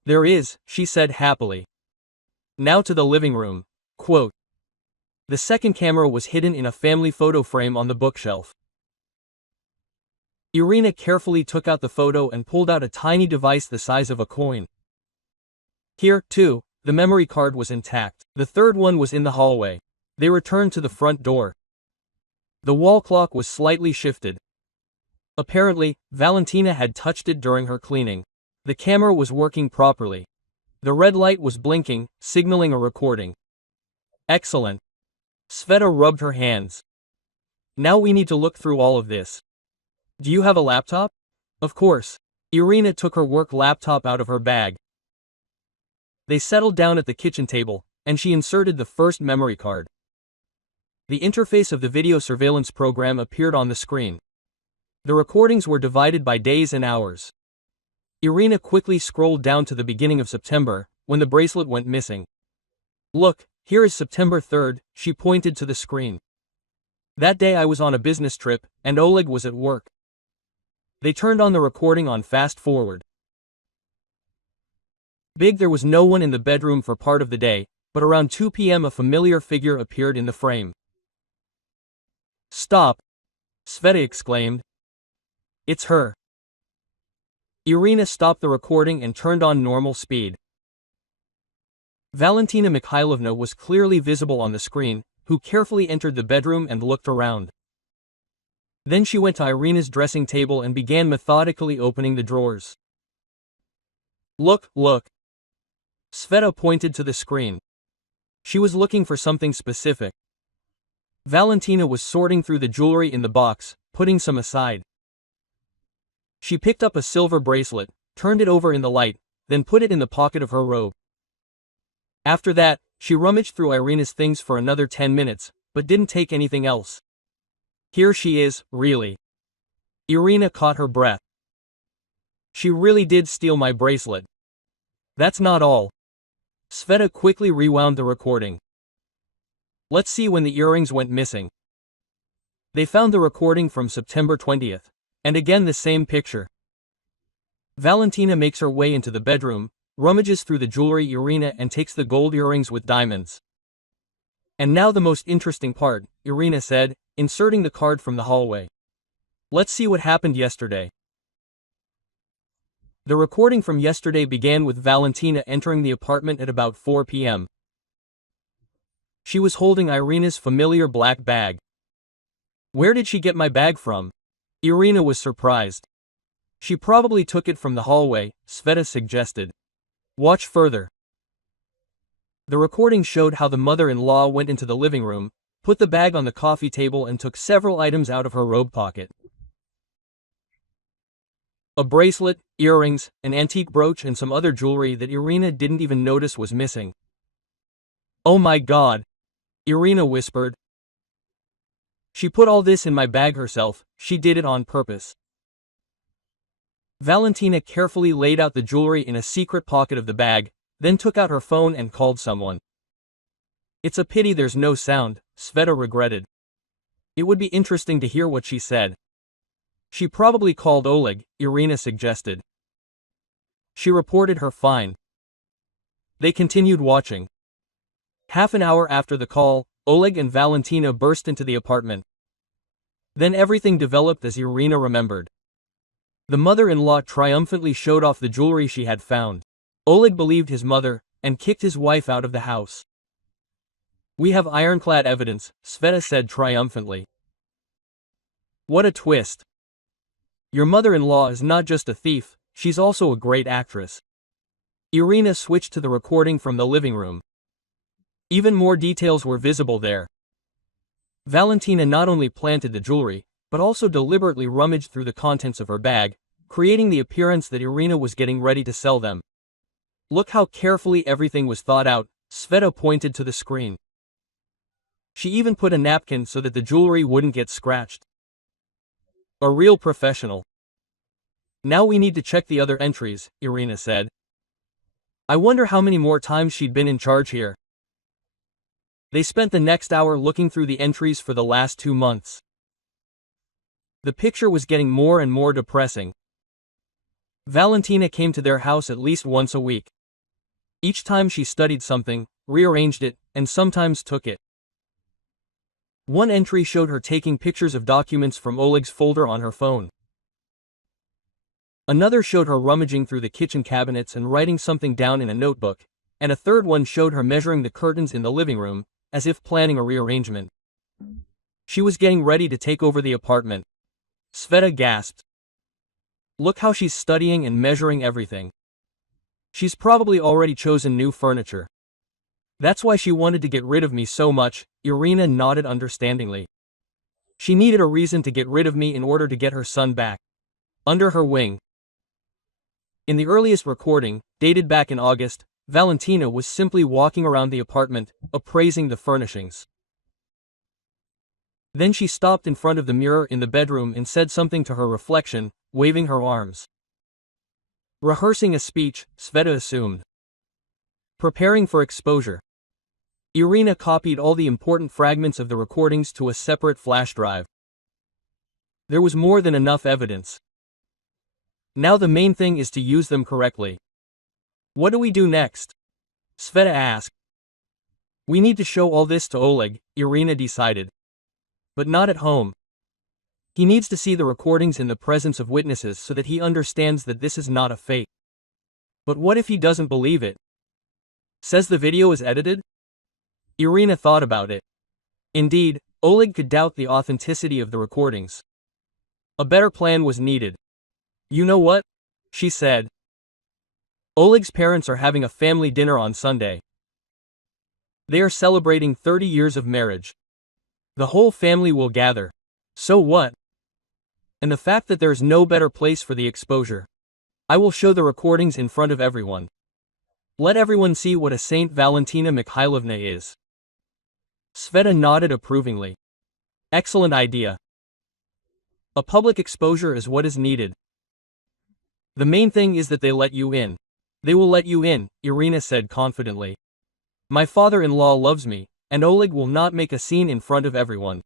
"There is," she said happily. "Now to the living room." Quote, the second camera was hidden in a family photo frame on the bookshelf. Irina carefully took out the photo and pulled out a tiny device the size of a coin. Here, too, the memory card was intact. The third one was in the hallway. They returned to the front door. The wall clock was slightly shifted. Apparently, Valentina had touched it during her cleaning. The camera was working properly. The red light was blinking, signaling a recording. Excellent. Sveta rubbed her hands. Now we need to look through all of this. Do you have a laptop? Of course. Irina took her work laptop out of her bag. They settled down at the kitchen table, and she inserted the first memory card. The interface of the video surveillance program appeared on the screen. The recordings were divided by days and hours. Irina quickly scrolled down to the beginning of September, when the bracelet went missing. Look, here is September 3rd, she pointed to the screen. That day I was on a business trip, and Oleg was at work. They turned on the recording on fast forward. There was no one in the bedroom for part of the day, but around 2 p.m. a familiar figure appeared in the frame. Stop! Sveta exclaimed. It's her. Irina stopped the recording and turned on normal speed. Valentina Mikhailovna was clearly visible on the screen, who carefully entered the bedroom and looked around. Then she went to Irina's dressing table and began methodically opening the drawers. Look, look. Sveta pointed to the screen. She was looking for something specific. Valentina was sorting through the jewelry in the box, putting some aside. She picked up a silver bracelet, turned it over in the light, then put it in the pocket of her robe. After that, she rummaged through Irina's things for another 10 minutes, but didn't take anything else. Here she is, really. Irina caught her breath. She really did steal my bracelet. That's not all. Sveta quickly rewound the recording. Let's see when the earrings went missing. They found the recording from September 20th. And again the same picture. Valentina makes her way into the bedroom, rummages through the jewelry Irina and takes the gold earrings with diamonds. And now the most interesting part, Irina said, inserting the card from the hallway. Let's see what happened yesterday. The recording from yesterday began with Valentina entering the apartment at about 4 p.m. She was holding Irina's familiar black bag. Where did she get my bag from? Irina was surprised. She probably took it from the hallway, Sveta suggested. Watch further. The recording showed how the mother-in-law went into the living room, put the bag on the coffee table and took several items out of her robe pocket. A bracelet, earrings, an antique brooch and some other jewelry that Irina didn't even notice was missing. Oh my God! Irina whispered. She put all this in my bag herself, she did it on purpose. Valentina carefully laid out the jewelry in a secret pocket of the bag, then took out her phone and called someone. It's a pity there's no sound, Sveta regretted. It would be interesting to hear what she said. She probably called Oleg, Irina suggested. She reported her fine. They continued watching. Half an hour after the call, Oleg and Valentina burst into the apartment. Then everything developed as Irina remembered. The mother-in-law triumphantly showed off the jewelry she had found. Oleg believed his mother, and kicked his wife out of the house. We have ironclad evidence, Sveta said triumphantly. What a twist. Your mother-in-law is not just a thief, she's also a great actress. Irina switched to the recording from the living room. Even more details were visible there. Valentina not only planted the jewelry, but also deliberately rummaged through the contents of her bag, creating the appearance that Irina was getting ready to sell them. Look how carefully everything was thought out, Sveta pointed to the screen. She even put a napkin so that the jewelry wouldn't get scratched. A real professional. Now we need to check the other entries, Irina said. I wonder how many more times she'd been in charge here. They spent the next hour looking through the entries for the last 2 months. The picture was getting more and more depressing. Valentina came to their house at least once a week. Each time she studied something, rearranged it, and sometimes took it. One entry showed her taking pictures of documents from Oleg's folder on her phone. Another showed her rummaging through the kitchen cabinets and writing something down in a notebook, and a third one showed her measuring the curtains in the living room, as if planning a rearrangement. She was getting ready to take over the apartment. Sveta gasped. Look how she's studying and measuring everything. She's probably already chosen new furniture. That's why she wanted to get rid of me so much, Irina nodded understandingly. She needed a reason to get rid of me in order to get her son back. Under her wing. In the earliest recording, dated back in August, Valentina was simply walking around the apartment, appraising the furnishings. Then she stopped in front of the mirror in the bedroom and said something to her reflection, waving her arms. Rehearsing a speech, Sveta assumed. Preparing for exposure. Irina copied all the important fragments of the recordings to a separate flash drive. There was more than enough evidence. Now the main thing is to use them correctly. What do we do next? Sveta asked. We need to show all this to Oleg, Irina decided. But not at home. He needs to see the recordings in the presence of witnesses so that he understands that this is not a fake. But what if he doesn't believe it? Says the video is edited? Irina thought about it. Indeed, Oleg could doubt the authenticity of the recordings. A better plan was needed. You know what? She said. Oleg's parents are having a family dinner on Sunday. They are celebrating 30 years of marriage. The whole family will gather. So what? And the fact that there's no better place for the exposure. I will show the recordings in front of everyone. Let everyone see what a Saint Valentina Mikhailovna is. Sveta nodded approvingly. Excellent idea. A public exposure is what is needed. The main thing is that they let you in. They will let you in, Irina said confidently. My father-in-law loves me, and Oleg will not make a scene in front of everyone.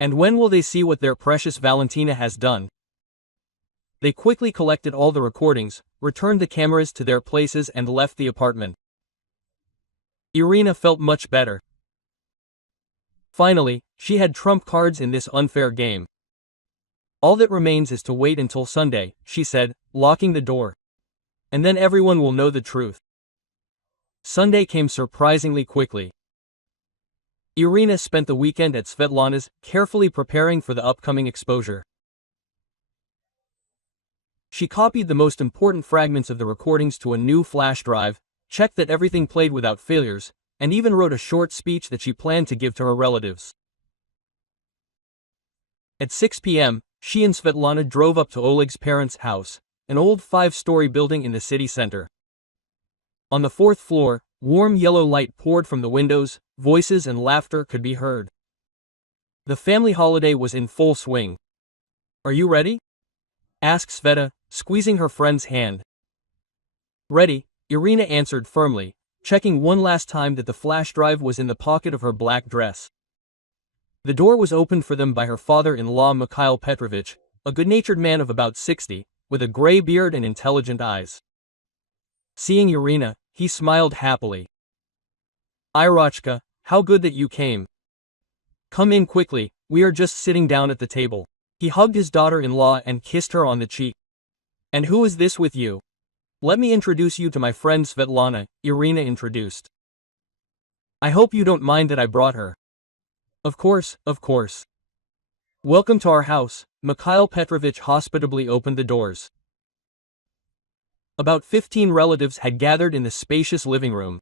And when will they see what their precious Valentina has done? They quickly collected all the recordings, returned the cameras to their places and left the apartment. Irina felt much better. Finally, she had trump cards in this unfair game. All that remains is to wait until Sunday, she said, locking the door. And then everyone will know the truth. Sunday came surprisingly quickly. Irina spent the weekend at Svetlana's, carefully preparing for the upcoming exposure. She copied the most important fragments of the recordings to a new flash drive, checked that everything played without failures, and even wrote a short speech that she planned to give to her relatives. At 6 p.m., she and Svetlana drove up to Oleg's parents' house, an old 5-story building in the city center. On the 4th floor, warm yellow light poured from the windows, voices and laughter could be heard. The family holiday was in full swing. Are you ready? Asked Sveta, squeezing her friend's hand. Ready, Irina answered firmly, checking one last time that the flash drive was in the pocket of her black dress. The door was opened for them by her father-in-law Mikhail Petrovich, a good-natured man of about 60, with a gray beard and intelligent eyes. Seeing Irina, he smiled happily. Irochka, how good that you came. Come in quickly, we are just sitting down at the table. He hugged his daughter-in-law and kissed her on the cheek. And who is this with you? Let me introduce you to my friend Svetlana, Irina introduced. I hope you don't mind that I brought her. Of course, of course. Welcome to our house, Mikhail Petrovich hospitably opened the doors. About 15 relatives had gathered in the spacious living room.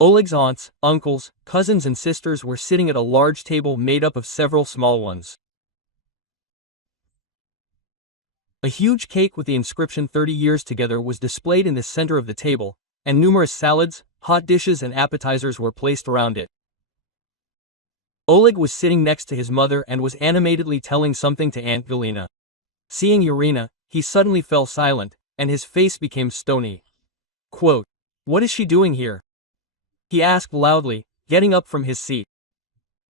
Oleg's aunts, uncles, cousins and sisters were sitting at a large table made up of several small ones. A huge cake with the inscription 30 years together was displayed in the center of the table, and numerous salads, hot dishes and appetizers were placed around it. Oleg was sitting next to his mother and was animatedly telling something to Aunt Galina. Seeing Irina, he suddenly fell silent, and his face became stony. Quote, "What is she doing here?" he asked loudly, getting up from his seat.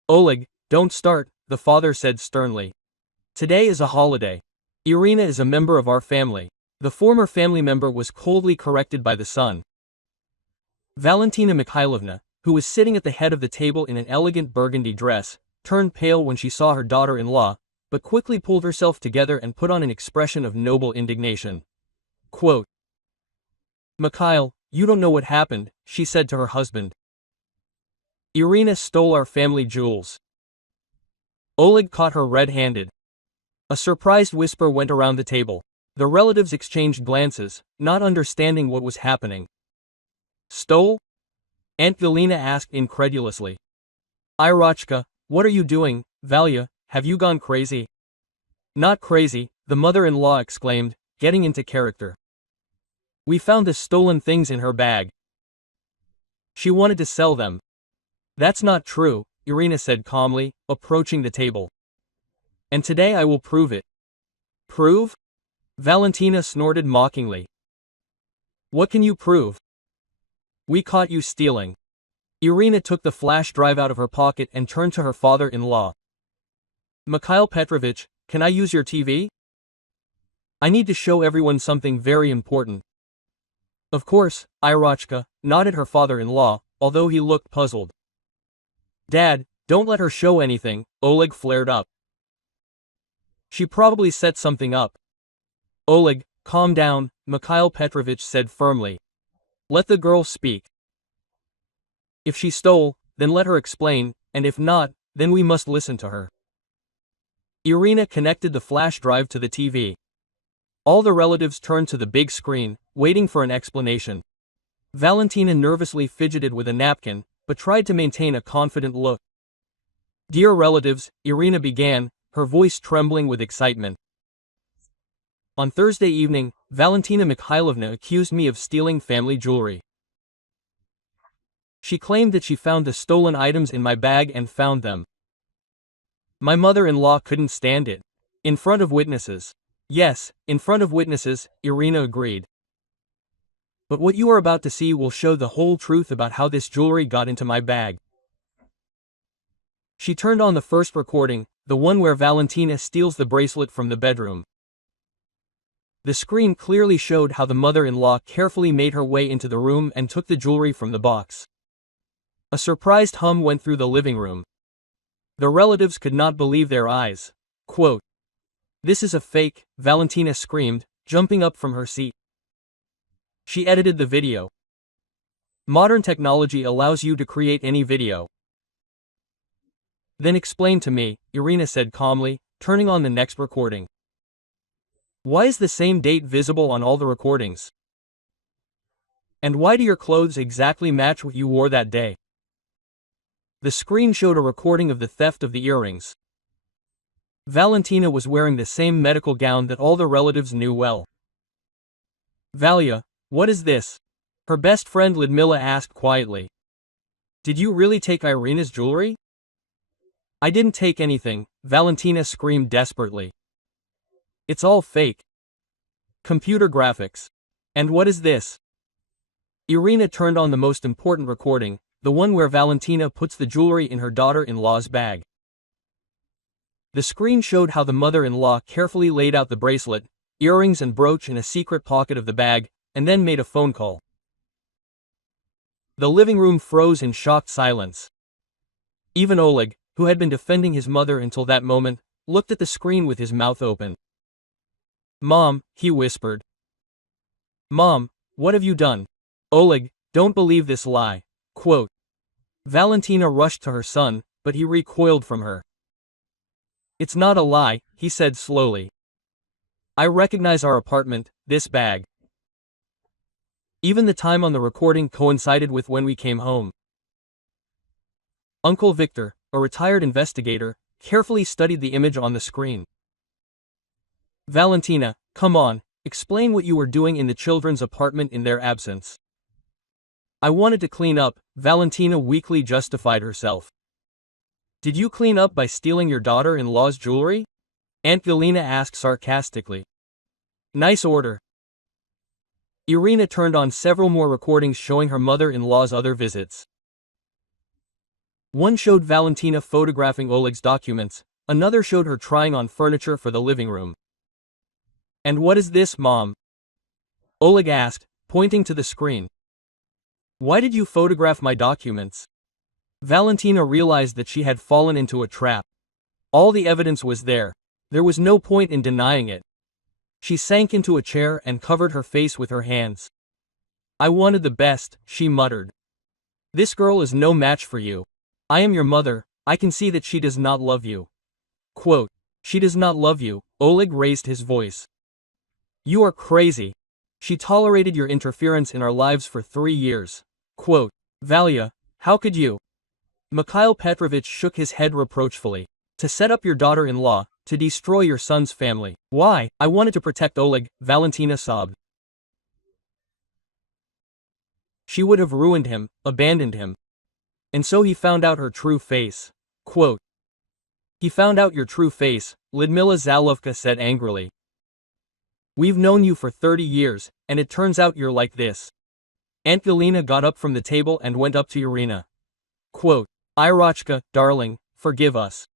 Oleg, don't start, the father said sternly. Today is a holiday. Irina is a member of our family. The former family member was coldly corrected by the son. Valentina Mikhailovna, who was sitting at the head of the table in an elegant burgundy dress, turned pale when she saw her daughter-in-law, but quickly pulled herself together and put on an expression of noble indignation. Quote, Mikhail, you don't know what happened, she said to her husband. Irina stole our family jewels. Oleg caught her red-handed. A surprised whisper went around the table. The relatives exchanged glances, not understanding what was happening. Stole? Aunt Galina asked incredulously. Irochka, what are you doing, Valya, have you gone crazy? Not crazy, the mother-in-law exclaimed, getting into character. We found the stolen things in her bag. She wanted to sell them. That's not true, Irina said calmly, approaching the table. And today I will prove it. Prove? Valentina snorted mockingly. What can you prove? We caught you stealing. Irina took the flash drive out of her pocket and turned to her father-in-law. Mikhail Petrovich, can I use your TV? I need to show everyone something very important. Of course, Irochka, nodded her father-in-law, although he looked puzzled. Dad, don't let her show anything, Oleg flared up. She probably set something up. Oleg, calm down, Mikhail Petrovich said firmly. Let the girl speak. If she stole, then let her explain, and if not, then we must listen to her. Irina connected the flash drive to the TV. All the relatives turned to the big screen, waiting for an explanation. Valentina nervously fidgeted with a napkin, but tried to maintain a confident look. Dear relatives, Irina began, her voice trembling with excitement. On Thursday evening, Valentina Mikhailovna accused me of stealing family jewelry. She claimed that she found the stolen items in my bag and found them. My mother-in-law couldn't stand it. In front of witnesses, Yes, in front of witnesses, Irina agreed. But what you are about to see will show the whole truth about how this jewelry got into my bag. She turned on the first recording, the one where Valentina steals the bracelet from the bedroom. The screen clearly showed how the mother-in-law carefully made her way into the room and took the jewelry from the box. A surprised hum went through the living room. The relatives could not believe their eyes. Quote, "This is a fake," Valentina screamed, jumping up from her seat. She edited the video. Modern technology allows you to create any video. Then explain to me, Irina said calmly, turning on the next recording. Why is the same date visible on all the recordings? And why do your clothes exactly match what you wore that day? The screen showed a recording of the theft of the earrings. Valentina was wearing the same medical gown that all the relatives knew well. Valia, what is this? Her best friend Ludmila asked quietly. Did you really take Irina's jewelry? I didn't take anything, Valentina screamed desperately. It's all fake. Computer graphics. And what is this? Irina turned on the most important recording, the one where Valentina puts the jewelry in her daughter-in-law's bag. The screen showed how the mother-in-law carefully laid out the bracelet, earrings and brooch in a secret pocket of the bag, and then made a phone call. The living room froze in shocked silence. Even Oleg, who had been defending his mother until that moment, looked at the screen with his mouth open. Mom, he whispered. Mom, what have you done? Oleg, don't believe this lie. Quote. Valentina rushed to her son, but he recoiled from her. It's not a lie, he said slowly. I recognize our apartment, this bag. Even the time on the recording coincided with when we came home. Uncle Victor, a retired investigator, carefully studied the image on the screen. Valentina, come on, explain what you were doing in the children's apartment in their absence. I wanted to clean up, Valentina weakly justified herself. Did you clean up by stealing your daughter-in-law's jewelry? Aunt Galina asked sarcastically. Nice order. Irina turned on several more recordings showing her mother-in-law's other visits. One showed Valentina photographing Oleg's documents, another showed her trying on furniture for the living room. And what is this, Mom? Oleg asked, pointing to the screen. Why did you photograph my documents? Valentina realized that she had fallen into a trap. All the evidence was there. There was no point in denying it. She sank into a chair and covered her face with her hands. I wanted the best, she muttered. This girl is no match for you. I am your mother, I can see that she does not love you. Quote, she does not love you, Oleg raised his voice. You are crazy. She tolerated your interference in our lives for 3 years. Quote, Valia, how could you? Mikhail Petrovich shook his head reproachfully. To set up your daughter-in-law, to destroy your son's family. Why? I wanted to protect Oleg, Valentina sobbed. She would have ruined him, abandoned him. And so he found out her true face. Quote, he found out your true face, Ludmila Zalovka said angrily. We've known you for 30 years, and it turns out you're like this. Aunt Galina got up from the table and went up to Irina. Quote, Irachka, darling, forgive us.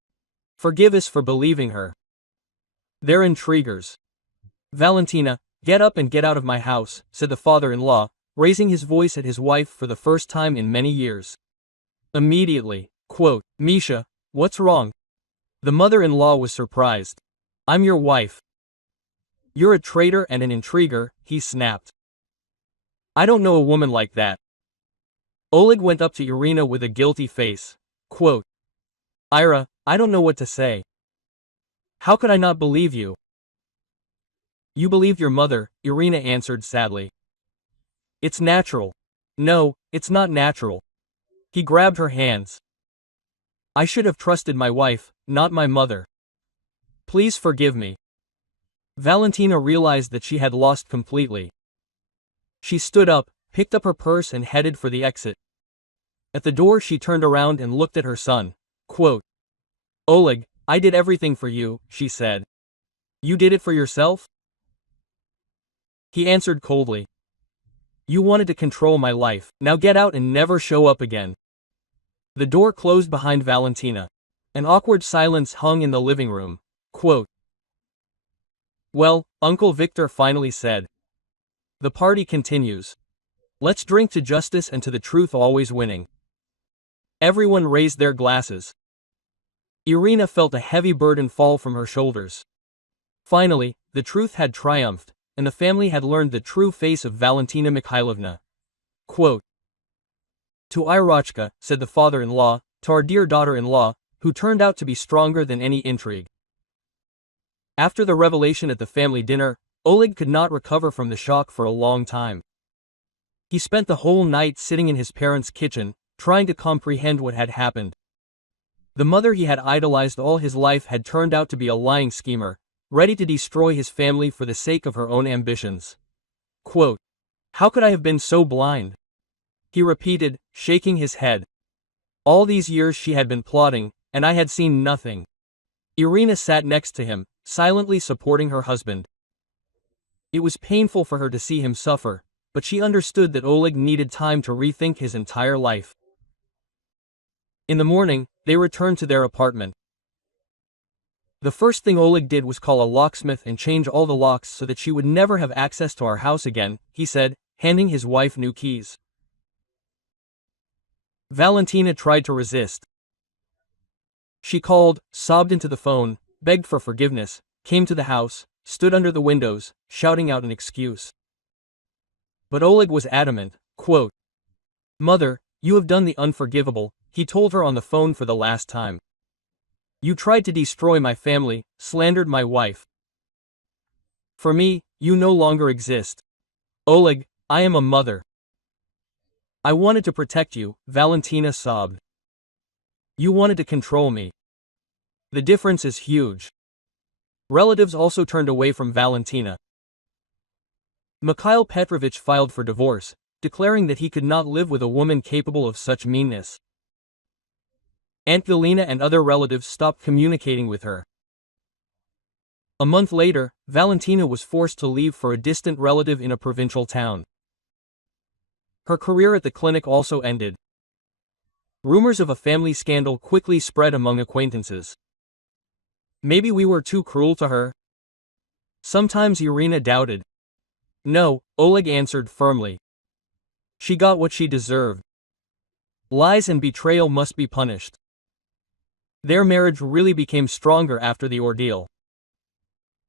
Forgive us for believing her. They're intriguers. Valentina, get up and get out of my house, said the father-in-law, raising his voice at his wife for the first time in many years. Immediately. Quote, Misha, what's wrong? The mother-in-law was surprised. I'm your wife. You're a traitor and an intriguer, he snapped. I don't know a woman like that. Oleg went up to Irina with a guilty face. Quote, Ira, I don't know what to say. How could I not believe you? You believed your mother, Irina answered sadly. It's natural. No, it's not natural. He grabbed her hands. I should have trusted my wife, not my mother. Please forgive me. Valentina realized that she had lost completely. She stood up, picked up her purse and headed for the exit. At the door she turned around and looked at her son. Quote, Oleg, I did everything for you, she said. You did it for yourself? He answered coldly. You wanted to control my life, now get out and never show up again. The door closed behind Valentina. An awkward silence hung in the living room. Quote, Well, Uncle Victor finally said. The party continues. Let's drink to justice and to the truth always winning. Everyone raised their glasses. Irina felt a heavy burden fall from her shoulders. Finally, the truth had triumphed, and the family had learned the true face of Valentina Mikhailovna. Quote, To Irochka, said the father-in-law, to our dear daughter-in-law, who turned out to be stronger than any intrigue. After the revelation at the family dinner, Oleg could not recover from the shock for a long time. He spent the whole night sitting in his parents' kitchen, trying to comprehend what had happened. The mother he had idolized all his life had turned out to be a lying schemer, ready to destroy his family for the sake of her own ambitions. Quote, How could I have been so blind? He repeated, shaking his head. All these years she had been plotting, and I had seen nothing. Irina sat next to him, silently supporting her husband. It was painful for her to see him suffer, but she understood that Oleg needed time to rethink his entire life. In the morning, they returned to their apartment. The first thing Oleg did was call a locksmith and change all the locks so that she would never have access to our house again, he said, handing his wife new keys. Valentina tried to resist. She called, sobbed into the phone, begged for forgiveness, came to the house, stood under the windows, shouting out an excuse. But Oleg was adamant. Quote, Mother, you have done the unforgivable, he told her on the phone for the last time. You tried to destroy my family, slandered my wife. For me, you no longer exist. Oleg, I am a mother. I wanted to protect you, Valentina sobbed. You wanted to control me. The difference is huge. Relatives also turned away from Valentina. Mikhail Petrovich filed for divorce, declaring that he could not live with a woman capable of such meanness. Aunt Galina and other relatives stopped communicating with her. A month later, Valentina was forced to leave for a distant relative in a provincial town. Her career at the clinic also ended. Rumors of a family scandal quickly spread among acquaintances. Maybe we were too cruel to her? Sometimes Irina doubted. No, Oleg answered firmly. She got what she deserved. Lies and betrayal must be punished. Their marriage really became stronger after the ordeal.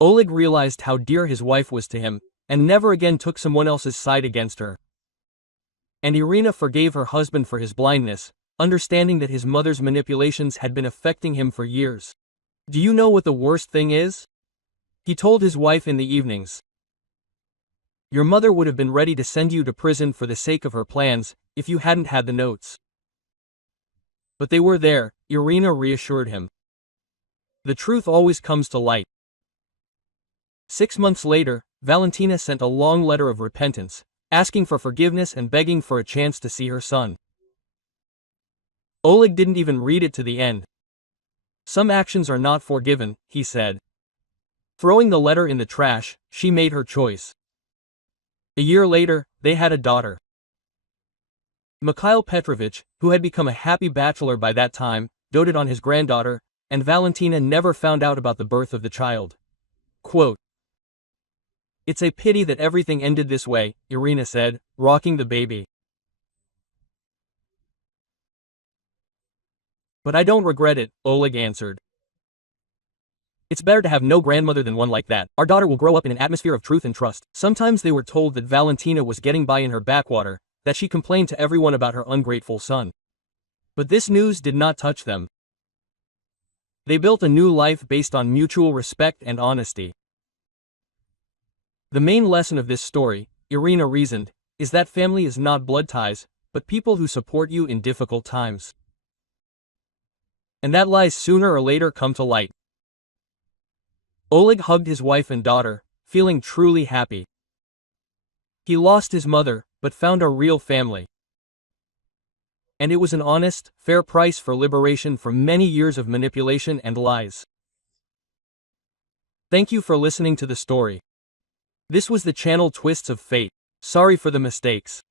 Oleg realized how dear his wife was to him, and never again took someone else's side against her. And Irina forgave her husband for his blindness, understanding that his mother's manipulations had been affecting him for years. Do you know what the worst thing is? He told his wife in the evenings. Your mother would have been ready to send you to prison for the sake of her plans, if you hadn't had the notes. But they were there, Irina reassured him. The truth always comes to light. 6 months later, Valentina sent a long letter of repentance, asking for forgiveness and begging for a chance to see her son. Oleg didn't even read it to the end. Some actions are not forgiven, he said. Throwing the letter in the trash, she made her choice. A year later, they had a daughter. Mikhail Petrovich, who had become a happy bachelor by that time, doted on his granddaughter, and Valentina never found out about the birth of the child. Quote, It's a pity that everything ended this way, Irina said, rocking the baby. But I don't regret it, Oleg answered. It's better to have no grandmother than one like that. Our daughter will grow up in an atmosphere of truth and trust. Sometimes they were told that Valentina was getting by in her backwater, that she complained to everyone about her ungrateful son. But this news did not touch them. They built a new life based on mutual respect and honesty. The main lesson of this story, Irina reasoned, is that family is not blood ties, but people who support you in difficult times. And that lies sooner or later come to light. Oleg hugged his wife and daughter, feeling truly happy. He lost his mother, but found a real family. And it was an honest, fair price for liberation from many years of manipulation and lies. Thank you for listening to the story. This was the channel Twists of Fate. Sorry for the mistakes.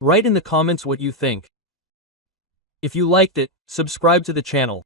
Write in the comments what you think. If you liked it, subscribe to the channel.